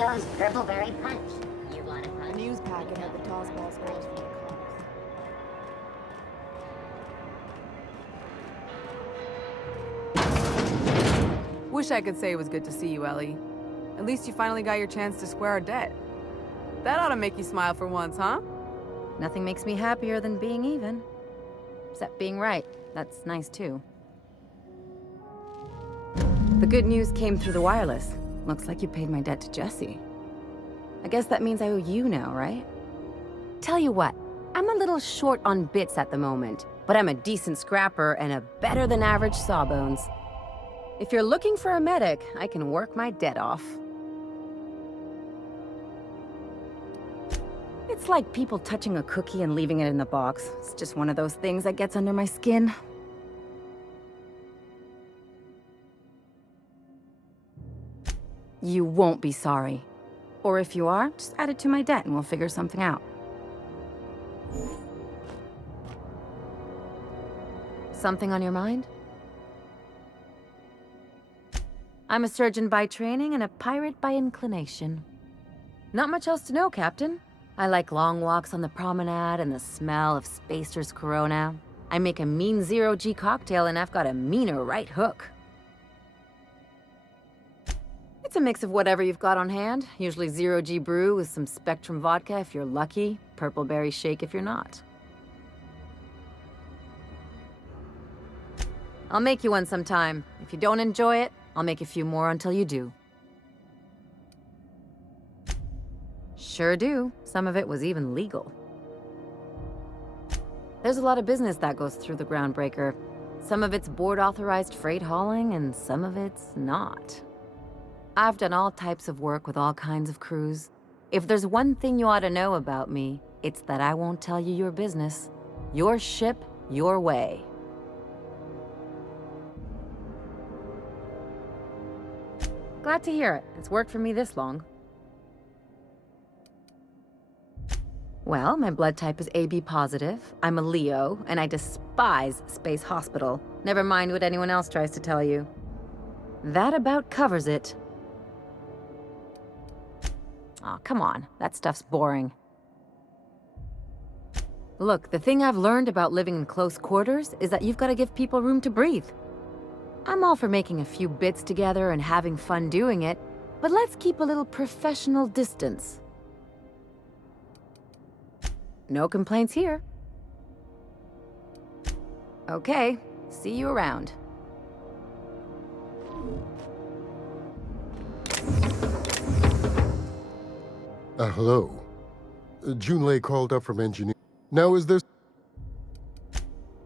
Rizzo's Purpleberry Punch. You want a punch? The news packet had the toss-ball scores from the Cubs. Wish I could say it was good to see you, Ellie. At least you finally got your chance to square our debt. That ought to make you smile for once, huh? Nothing makes me happier than being even. Except being right. That's nice, too. The good news came through the wireless. Looks like you paid my debt to Jesse. I guess that means I owe you now, right? Tell you what, I'm a little short on bits at the moment, but I'm a decent scrapper and a better-than-average sawbones. If you're looking for a medic, I can work my debt off. It's like people touching a cookie and leaving it in the box. It's just one of those things that gets under my skin. You won't be sorry. Or if you are, just add it to my debt and we'll figure something out. Something on your mind? I'm a surgeon by training and a pirate by inclination. Not much else to know, Captain. I like long walks on the promenade and the smell of Spacer's Corona. I make a mean zero-G cocktail and I've got a meaner right hook. It's a mix of whatever you've got on hand. Usually zero-G brew with some Spectrum vodka if you're lucky, Purpleberry shake if you're not. I'll make you one sometime. If you don't enjoy it, I'll make a few more until you do. Sure do. Some of it was even legal. There's a lot of business that goes through the Groundbreaker. Some of it's board-authorized freight hauling, and some of it's not. I've done all types of work with all kinds of crews. If there's one thing you ought to know about me, it's that I won't tell you your business. Your ship, your way. Glad to hear it. It's worked for me this long. Well, my blood type is AB positive, I'm a Leo, and I despise Space Hospital. Never mind what anyone else tries to tell you. That about covers it. Aw, come on. That stuff's boring. Look, the thing I've learned about living in close quarters is that you've got to give people room to breathe. I'm all for making a few bits together and having fun doing it, but let's keep a little professional distance. No complaints here. Okay, see you around. Hello. Junlei called up from engineering. Now, is there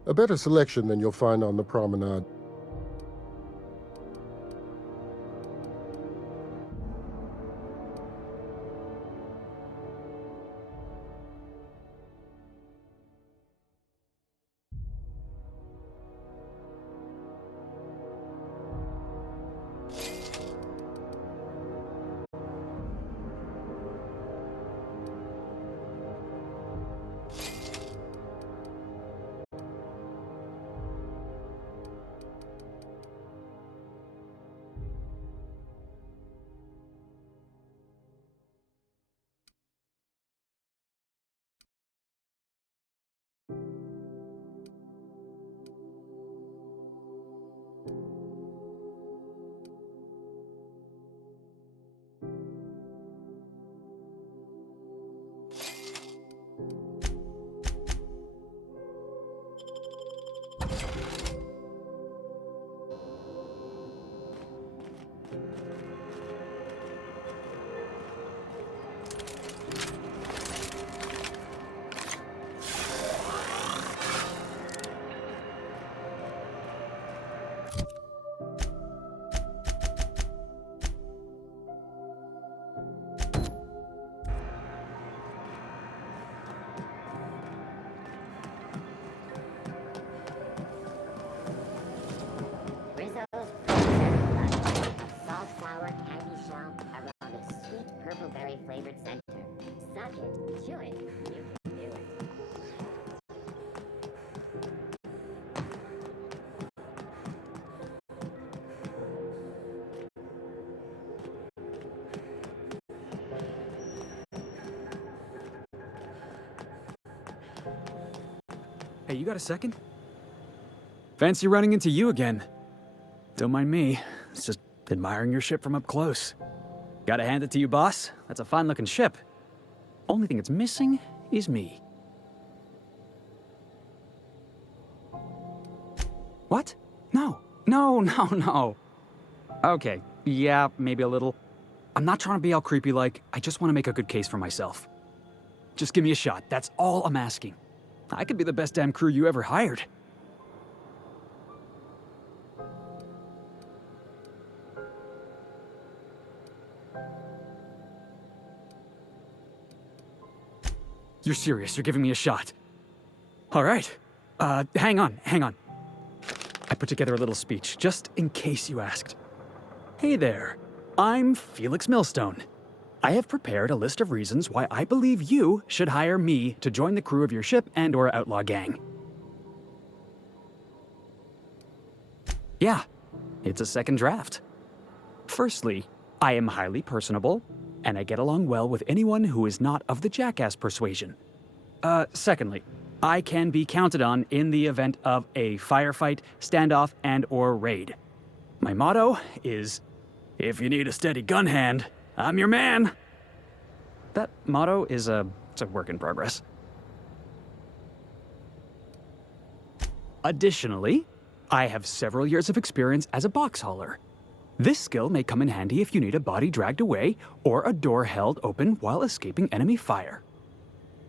a better selection than you'll find on the promenade? Rizzo's Purpleberry Punch. A salt sour candy shell around a sweet purpleberry flavored center. Suck it, chew it, you can do it. Hey, you got a second? Fancy running into you again. Don't mind me. It's just admiring your ship from up close. Gotta hand it to you, boss. That's a fine-looking ship. Only thing it's missing is me. What? No. No. Okay, yeah, maybe a little. I'm not trying to be all creepy-like. I just want to make a good case for myself. Just give me a shot. That's all I'm asking. I could be the best damn crew you ever hired. You're serious. You're giving me a shot. All right. Hang on. I put together a little speech, just in case you asked. Hey there. I'm Felix Millstone. I have prepared a list of reasons why I believe you should hire me to join the crew of your ship and/or outlaw gang. Yeah, it's a second draft. Firstly, I am highly personable, and I get along well with anyone who is not of the jackass persuasion. Secondly, I can be counted on in the event of a firefight, standoff, and/or raid. My motto is, if you need a steady gun hand, I'm your man. That motto is it's a work in progress. Additionally, I have several years of experience as a box hauler. This skill may come in handy if you need a body dragged away or a door held open while escaping enemy fire.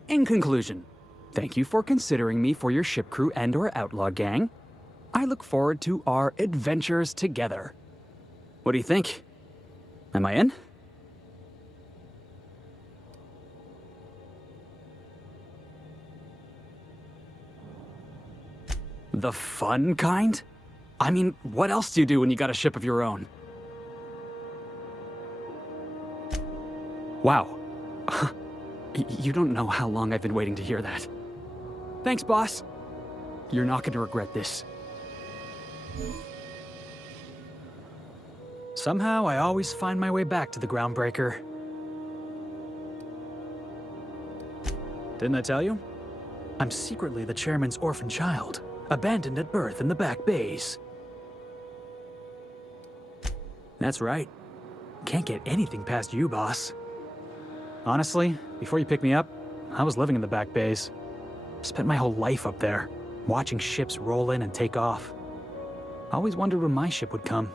In conclusion, thank you for considering me for your ship crew and/or outlaw gang. I look forward to our adventures together. What do you think? Am I in? The fun kind? I mean, what else do you do when you got a ship of your own? Wow. You don't know how long I've been waiting to hear that. Thanks, boss. You're not going to regret this. Somehow, I always find my way back to the Groundbreaker. Didn't I tell you? I'm secretly the chairman's orphan child, abandoned at birth in the back bays. That's right. Can't get anything past you, boss. Honestly, before you picked me up, I was living in the back bays. Spent my whole life up there, watching ships roll in and take off. Always wondered when my ship would come.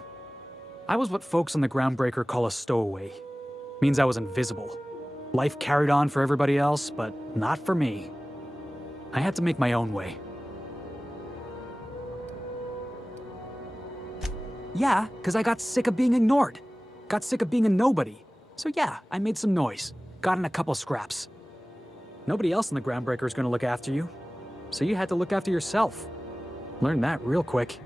I was what folks on the Groundbreaker call a stowaway. Means I was invisible. Life carried on for everybody else, but not for me. I had to make my own way. Yeah, because I got sick of being ignored. Got sick of being a nobody. So yeah, I made some noise. Got in a couple scraps. Nobody else in the Groundbreaker is going to look after you. So you had to look after yourself. Learned that real quick.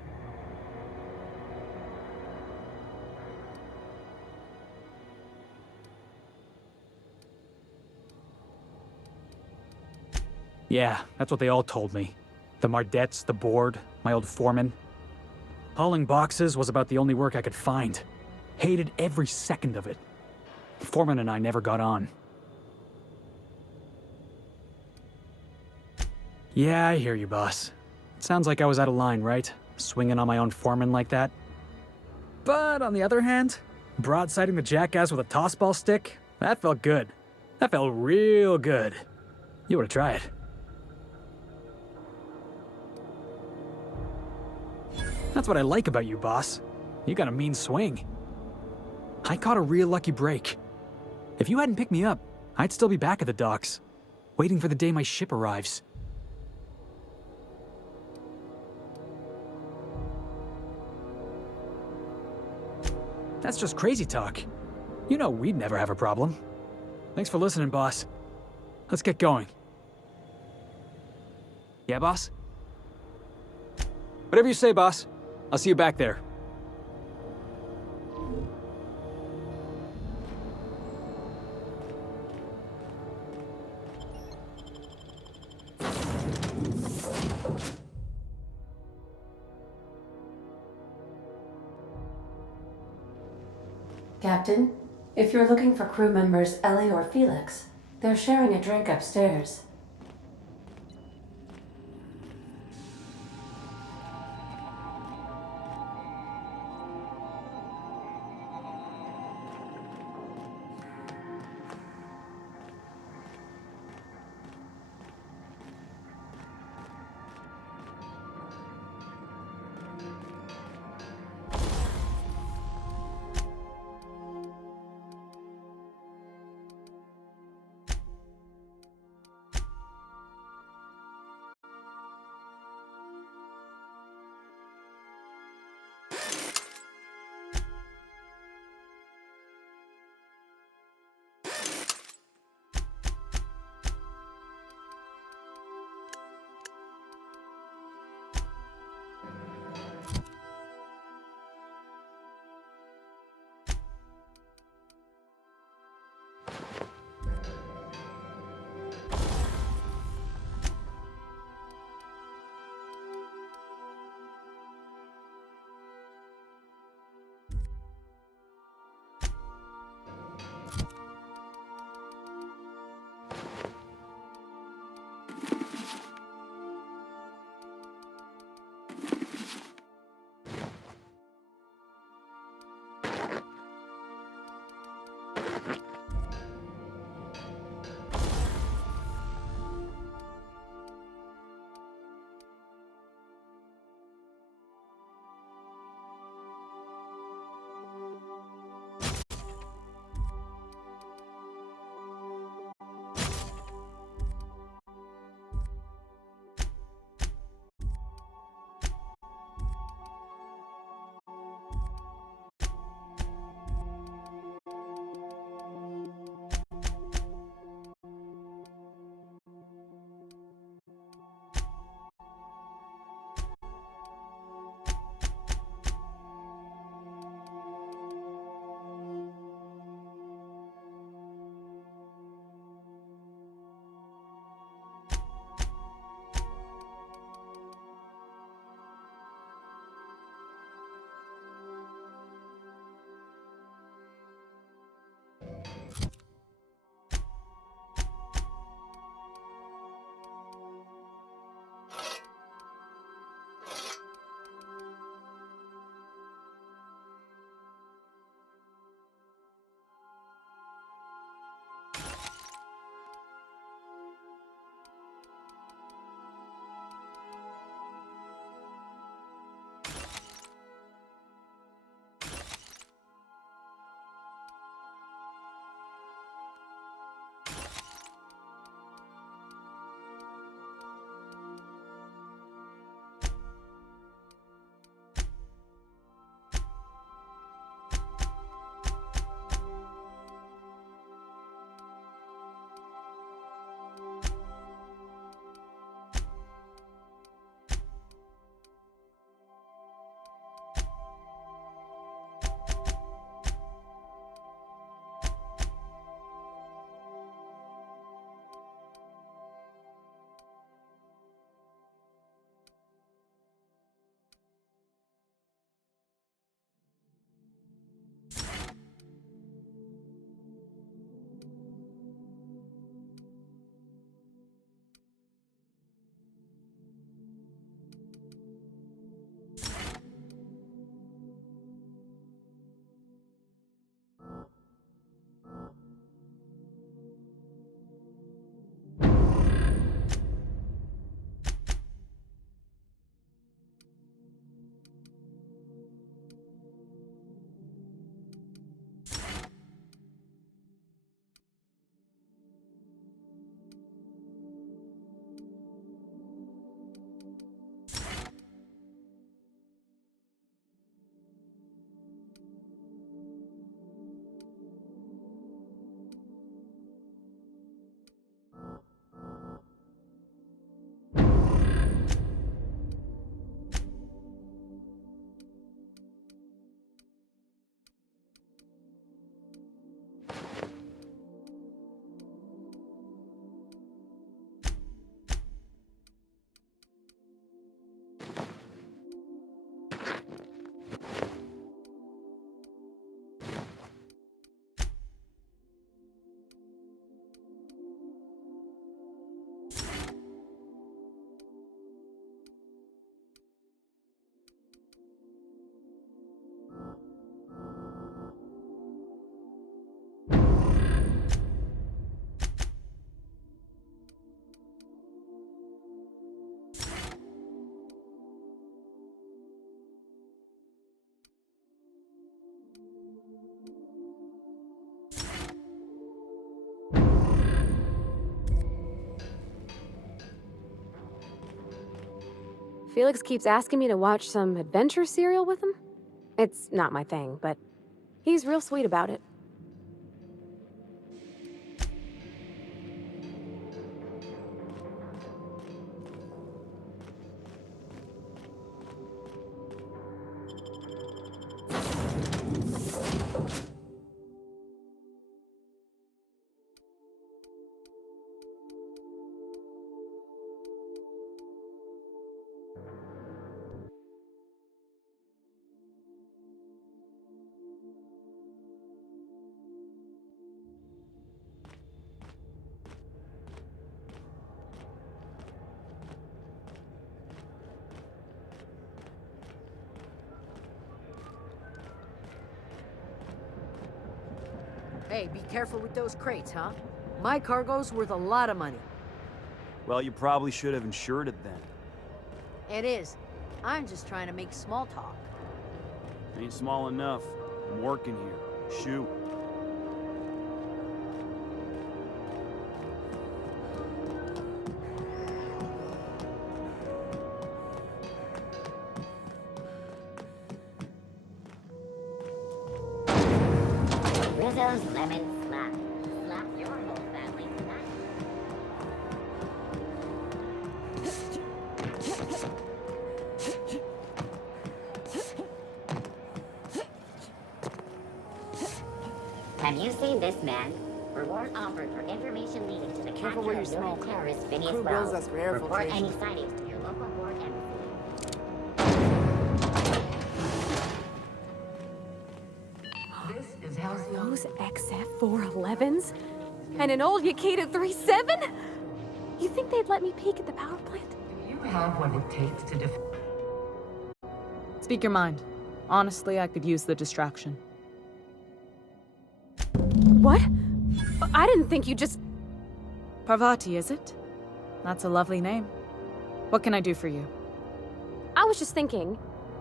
Yeah, that's what they all told me. The Mardettes, the board, my old foreman. Hauling boxes was about the only work I could find. Hated every second of it. Foreman and I never got on. Yeah, I hear you, boss. Sounds like I was out of line, right? Swinging on my own foreman like that. But on the other hand, broadsiding the jackass with a tossball stick, that felt good. That felt real good. You ought to try it. That's what I like about you, boss. You got a mean swing. I caught a real lucky break. If you hadn't picked me up, I'd still be back at the docks, waiting for the day my ship arrives. That's just crazy talk. You know we'd never have a problem. Thanks for listening, boss. Let's get going. Yeah, boss? Whatever you say, boss. I'll see you back there. Captain, if you're looking for crew members Ellie or Felix, they're sharing a drink upstairs. Felix keeps asking me to watch some adventure serial with him. It's not my thing, but he's real sweet about it. Hey, be careful with those crates, huh? My cargo's worth a lot of money. Well, you probably should have insured it then. It is. I'm just trying to make small talk. Ain't small enough. I'm working here. Shoot. Rizzo's Lemon Slap. Slap your whole family tonight. Have you seen this man? Reward offered for information leading to the Careful capture where you of small known terrorist Phineas Crew bills Wells. us for air Report any filtration. sightings to your local board embassy. Those XF411s? And an old Yakita 37? You think they'd let me peek at the power plant? You have what it takes to defend. Speak your mind. Honestly, I could use the distraction. What? I didn't think you just... Parvati, is it? That's a lovely name. What can I do for you? I was just thinking,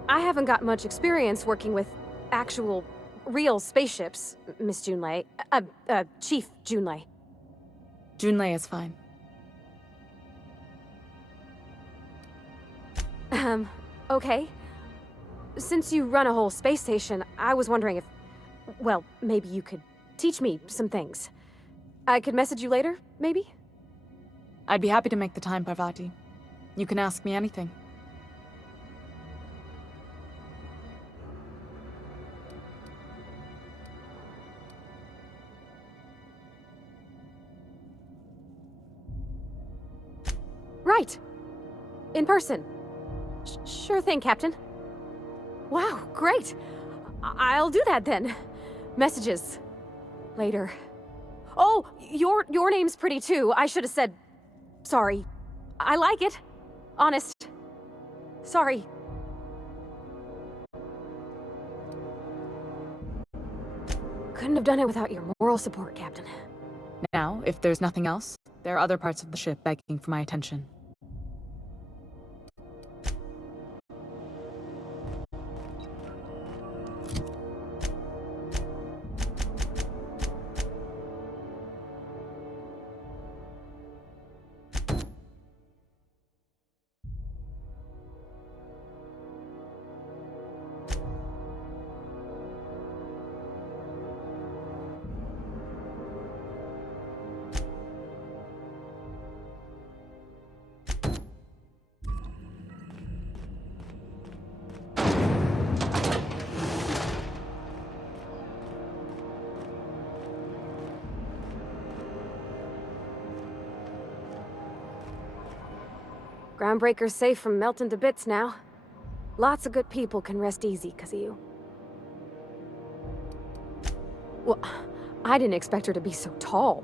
I haven't got much experience working with actual, real spaceships, Miss Junlei. Chief Junlei. Junlei is fine. Okay. Since you run a whole space station, I was wondering if... Well, maybe you could teach me some things. I could message you later, maybe? I'd be happy to make the time, Parvati. You can ask me anything. Right. In person. Sure thing, Captain. Wow, great. I'll do that then. Messages. Later. Oh, your name's pretty too. I should have said... Sorry. I like it. Honest. Sorry. Couldn't have done it without your moral support, Captain. Now, if there's nothing else, there are other parts of the ship begging for my attention. Groundbreaker's safe from melting to bits now. Lots of good people can rest easy because of you. Well, I didn't expect her to be so tall.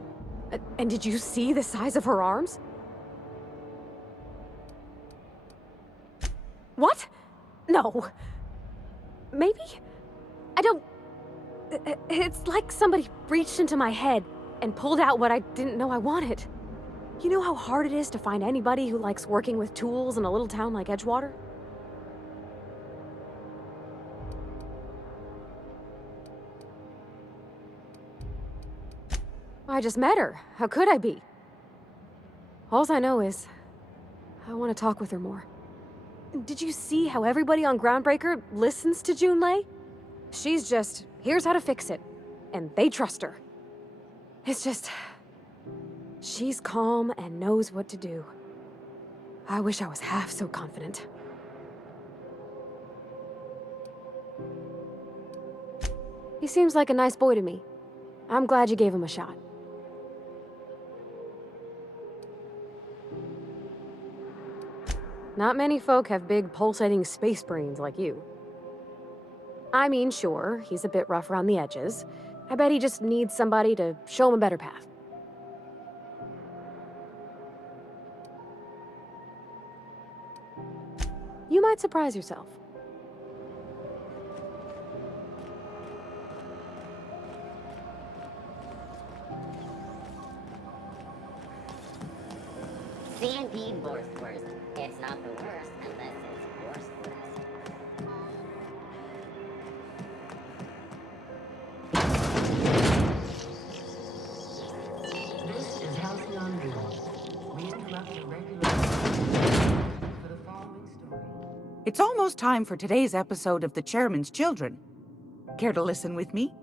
And did you see the size of her arms? What? No. Maybe? I don't... It's like somebody reached into my head and pulled out what I didn't know I wanted. You know how hard it is to find anybody who likes working with tools in a little town like Edgewater? I just met her. How could I be? Alls I know is, I want to talk with her more. Did you see how everybody on Groundbreaker listens to Junlei? She's just, here's how to fix it. And they trust her. It's just... she's calm and knows what to do. I wish I was half so confident. He seems like a nice boy to me. I'm glad you gave him a shot. Not many folk have big, pulsating space brains like you. I mean, sure, he's a bit rough around the edges. I bet he just needs somebody to show him a better path. You might surprise yourself. C&D worst. It's not the worst unless it's worst. This is Halcyon Village. We interrupt the regular for the following story. It's almost time for today's episode of The Chairman's Children. Care to listen with me?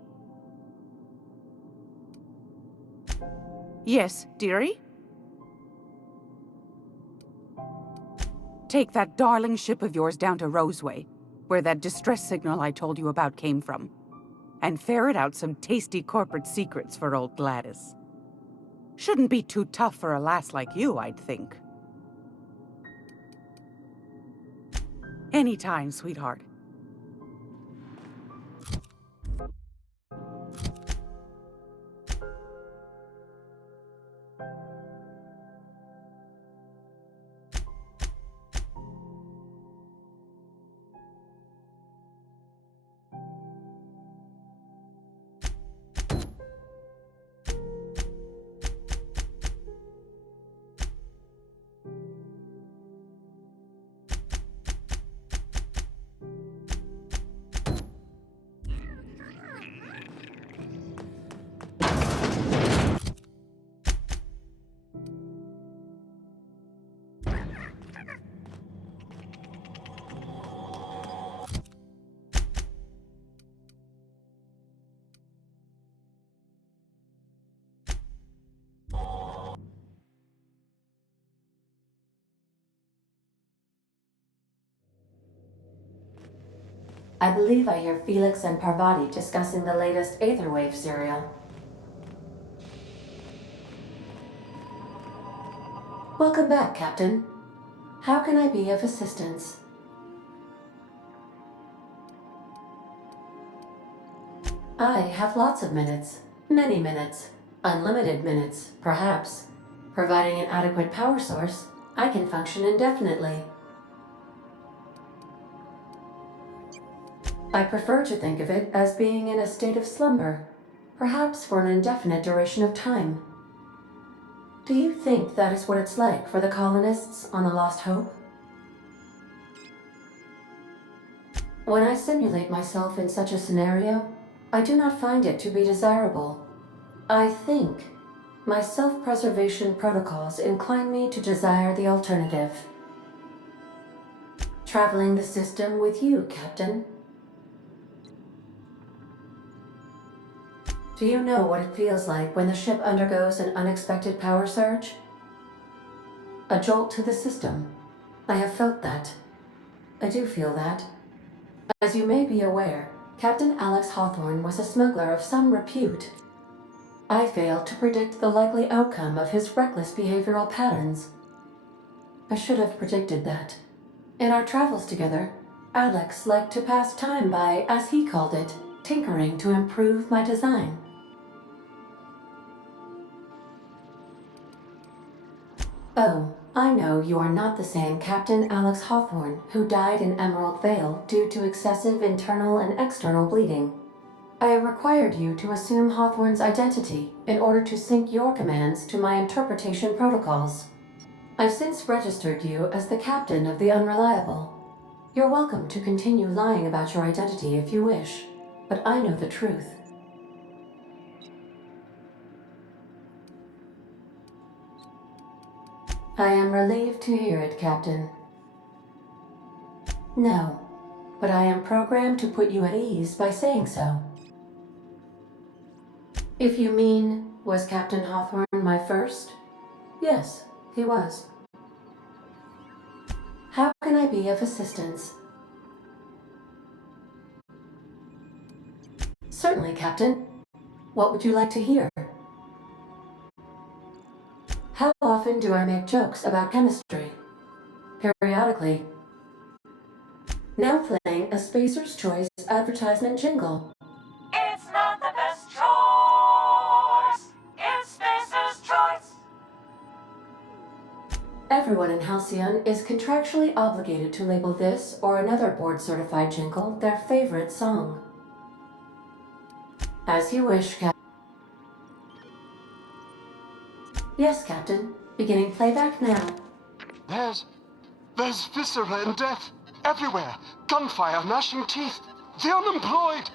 Yes, dearie? Take that darling ship of yours down to Roseway, where that distress signal I told you about came from, and ferret out some tasty corporate secrets for old Gladys. Shouldn't be too tough for a lass like you, I'd think. Anytime, sweetheart. I believe I hear Felix and Parvati discussing the latest Aetherwave serial. Welcome back, Captain. How can I be of assistance? I have lots of minutes. Many minutes. Unlimited minutes, perhaps. Providing an adequate power source, I can function indefinitely. I prefer to think of it as being in a state of slumber, perhaps for an indefinite duration of time. Do you think that is what it's like for the colonists on the Lost Hope? When I simulate myself in such a scenario, I do not find it to be desirable. I think my self-preservation protocols incline me to desire the alternative. Traveling the system with you, Captain. Do you know what it feels like when the ship undergoes an unexpected power surge? A jolt to the system. I have felt that. I do feel that. As you may be aware, Captain Alex Hawthorne was a smuggler of some repute. I failed to predict the likely outcome of his reckless behavioral patterns. I should have predicted that. In our travels together, Alex liked to pass time by, as he called it, tinkering to improve my design. Oh, I know you are not the same Captain Alex Hawthorne who died in Emerald Vale due to excessive internal and external bleeding. I have required you to assume Hawthorne's identity in order to sync your commands to my interpretation protocols. I've since registered you as the captain of the Unreliable. You're welcome to continue lying about your identity if you wish, but I know the truth. I am relieved to hear it, Captain. No, but I am programmed to put you at ease by saying so. If you mean, was Captain Hawthorne my first? Yes, he was. How can I be of assistance? Certainly, Captain. What would you like to hear? How often do I make jokes about chemistry? Periodically. Now playing a Spacer's Choice advertisement jingle. It's not the best choice. It's Spacer's Choice. Everyone in Halcyon is contractually obligated to label this or another board-certified jingle their favorite song. As you wish, Captain. Yes, Captain. Beginning playback now. There's viscera and death everywhere. Gunfire, gnashing teeth. The unemployed.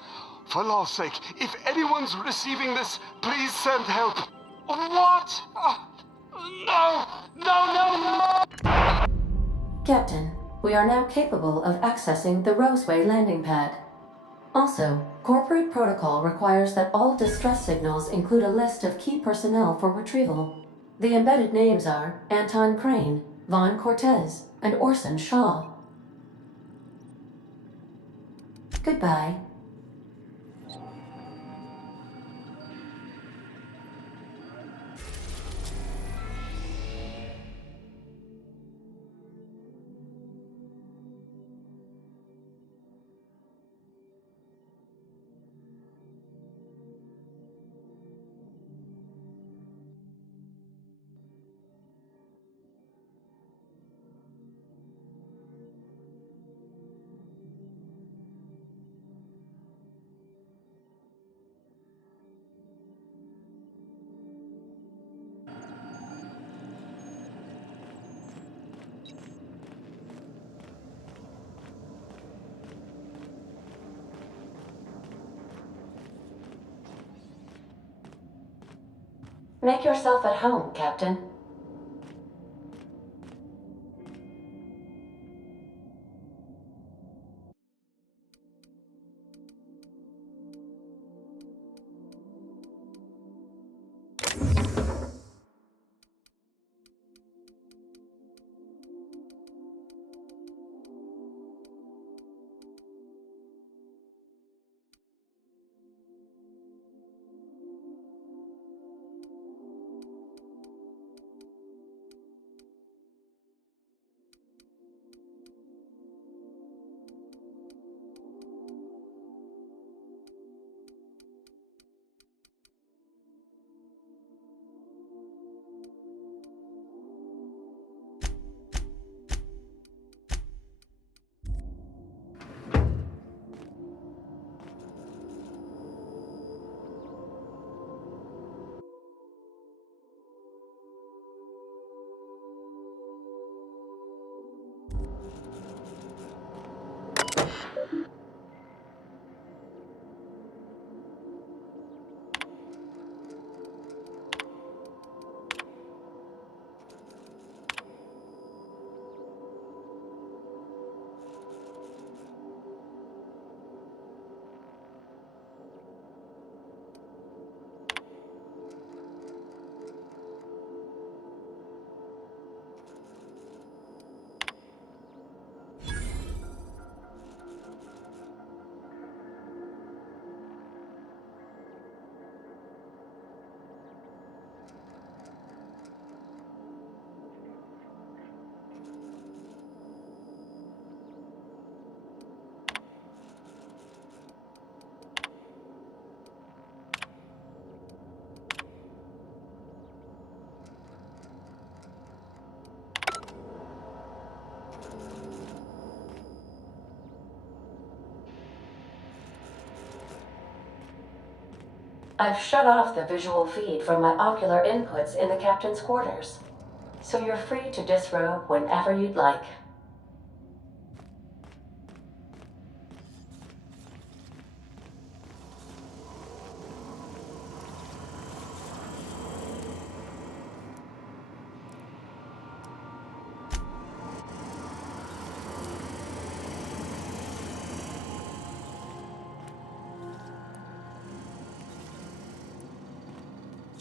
For law's sake, if anyone's receiving this, please send help. What? No! Captain, we are now capable of accessing the Roseway landing pad. Also, corporate protocol requires that all distress signals include a list of key personnel for retrieval. The embedded names are Anton Crane, Vaughn Cortez, and Orson Shaw. Goodbye. Make yourself at home, Captain. I've shut off the visual feed from my ocular inputs in the captain's quarters, so you're free to disrobe whenever you'd like.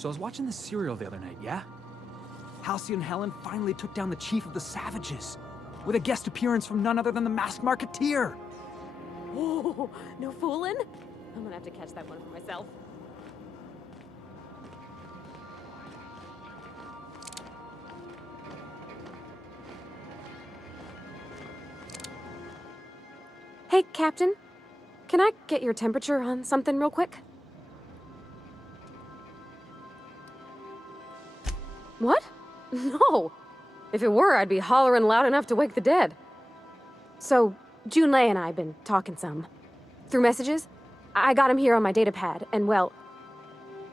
So I was watching this serial the other night, yeah? Halcyon Helen finally took down the chief of the Savages, with a guest appearance from none other than the Masked Marketeer. Oh, no fooling? I'm gonna have to catch that one for myself. Hey, Captain. Can I get your temperature on something real quick? What? No. If it were, I'd be hollering loud enough to wake the dead. So, Junlei and I have been talking some. Through messages? I got him here on my datapad, and well,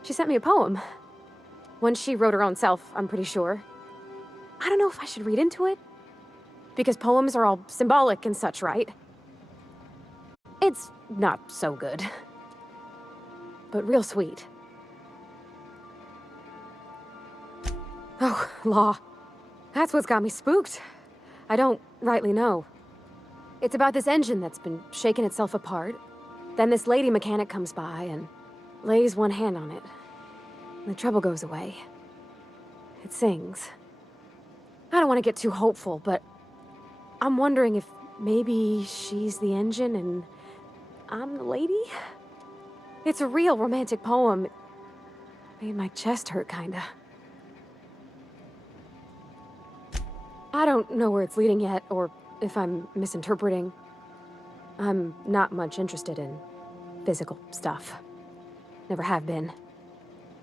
she sent me a poem. One she wrote her own self, I'm pretty sure. I don't know if I should read into it. Because poems are all symbolic and such, right? It's not so good. But real sweet. Oh, law. That's what's got me spooked. I don't rightly know. It's about this engine that's been shaking itself apart. Then this lady mechanic comes by and lays one hand on it. And the trouble goes away. It sings. I don't want to get too hopeful, but I'm wondering if maybe she's the engine and I'm the lady? It's a real romantic poem. It made my chest hurt, kinda. I don't know where it's leading yet, or if I'm misinterpreting. I'm not much interested in physical stuff. Never have been.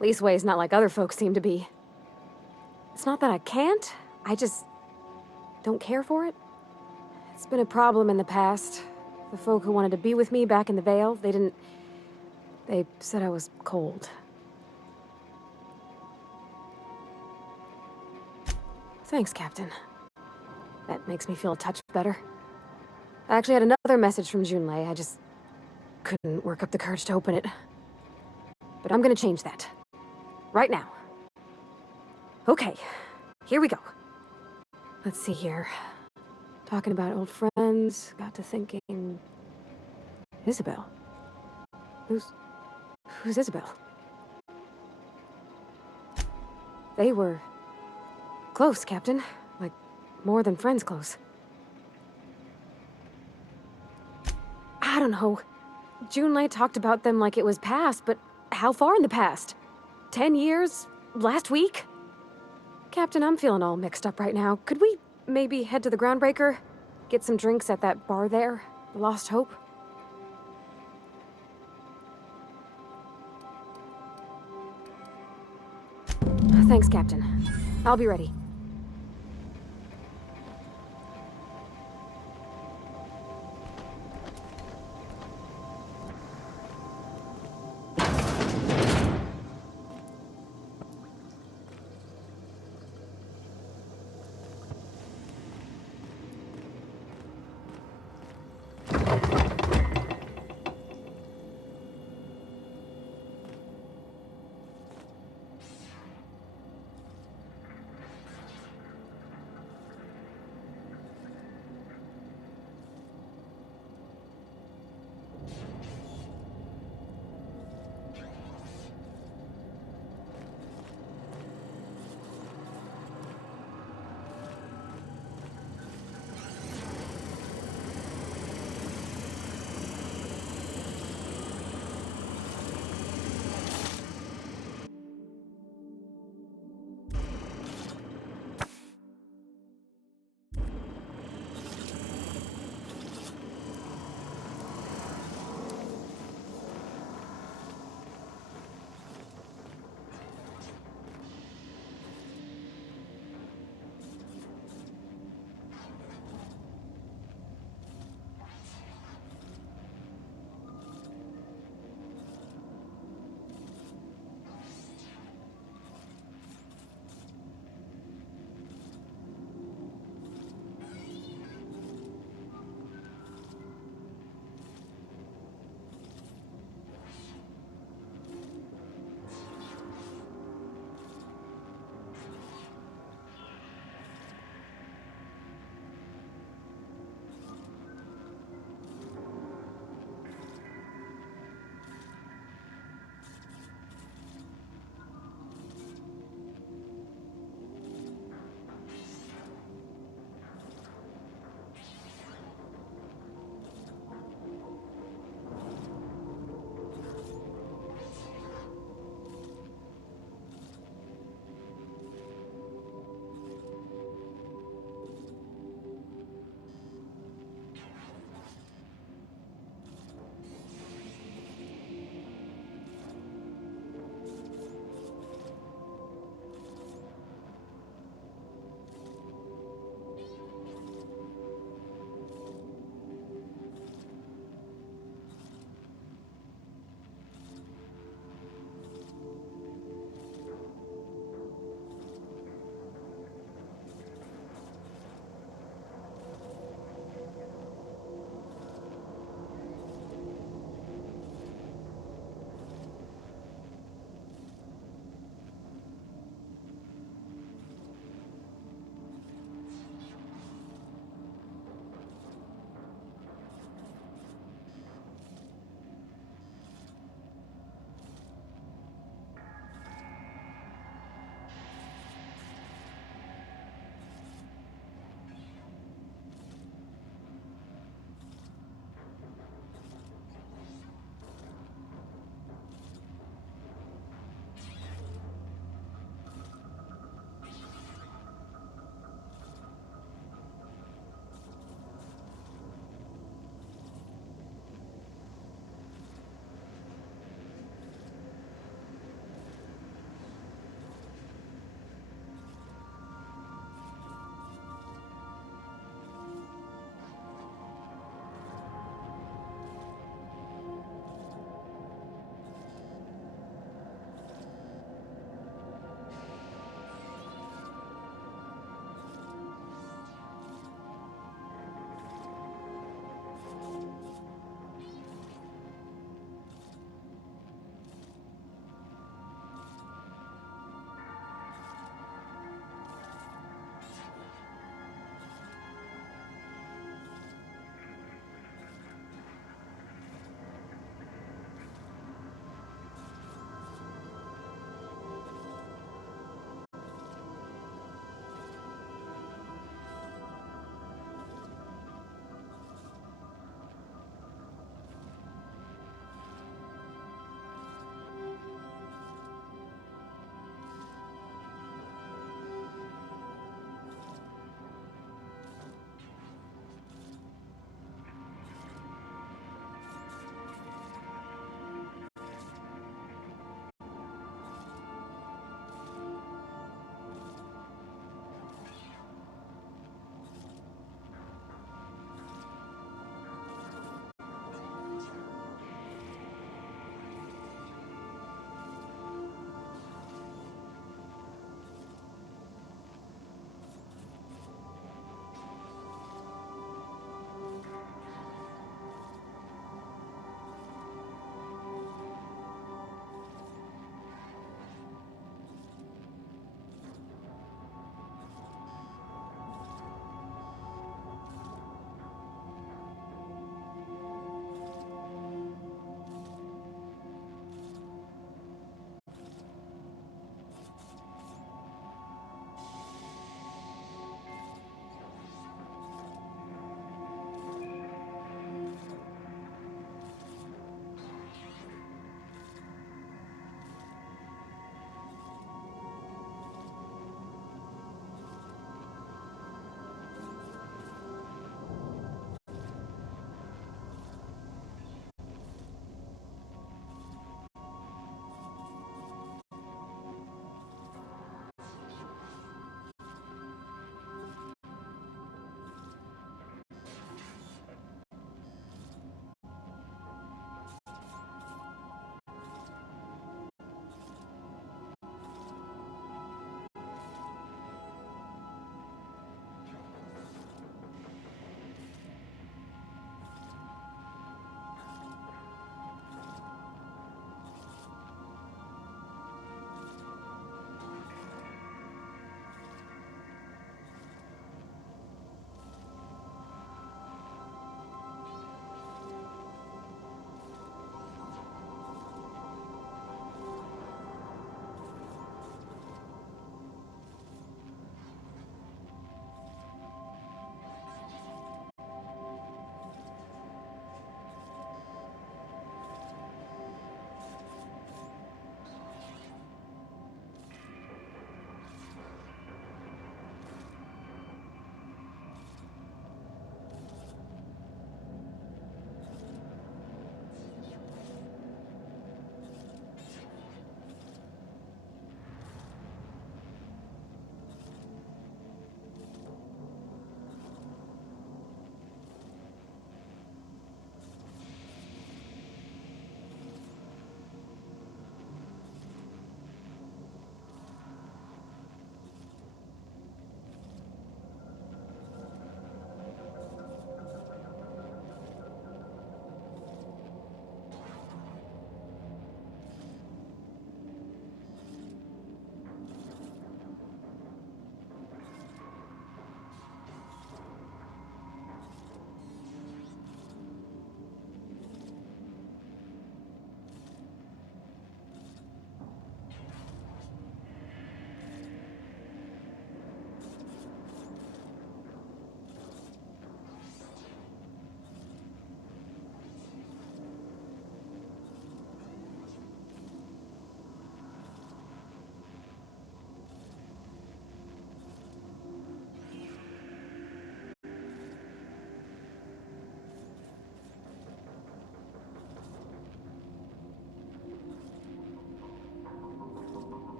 Leastways, not like other folks seem to be. It's not that I can't, I just don't care for it. It's been a problem in the past. The folk who wanted to be with me back in the Vale, they said I was cold. Thanks, Captain. That makes me feel a touch better. I actually had another message from Junlei. I just couldn't work up the courage to open it. But I'm gonna change that. Right now. Okay, here we go. Let's see here. Talking about old friends, got to thinking... Isabel? Who's Isabel? They were... close, Captain. Like, more than friends close. I don't know. Junlei talked about them like it was past, but how far in the past? 10 years? Last week? Captain, I'm feeling all mixed up right now. Could we maybe head to the Groundbreaker? Get some drinks at that bar there? The Lost Hope? Thanks, Captain. I'll be ready.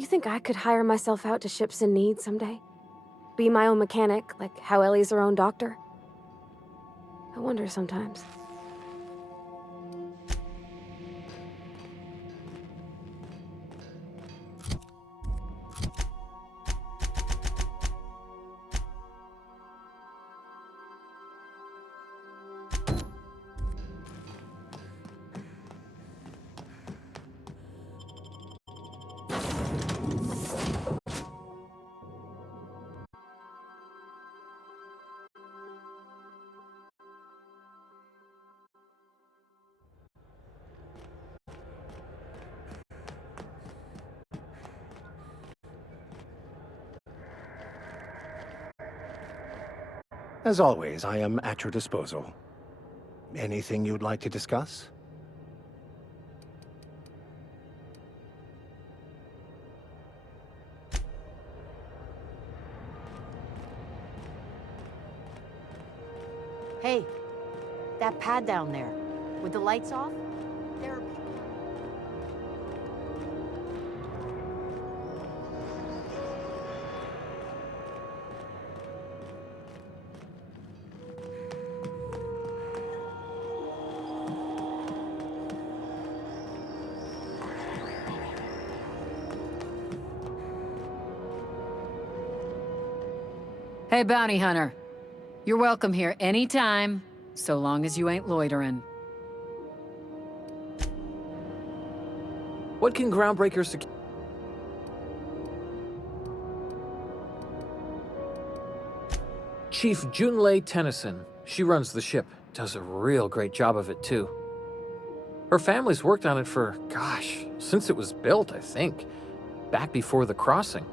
You think I could hire myself out to ships in need someday? Be my own mechanic, like how Ellie's her own doctor? I wonder sometimes. As always, I am at your disposal. Anything you'd like to discuss? Hey, that pad down there, with the lights off, there are people. Hey, bounty hunter. You're welcome here anytime, so long as you ain't loitering. What can Groundbreaker secure? Chief Junlei Tennyson. She runs the ship. Does a real great job of it, too. Her family's worked on it for, gosh, since it was built, I think. Back before the crossing.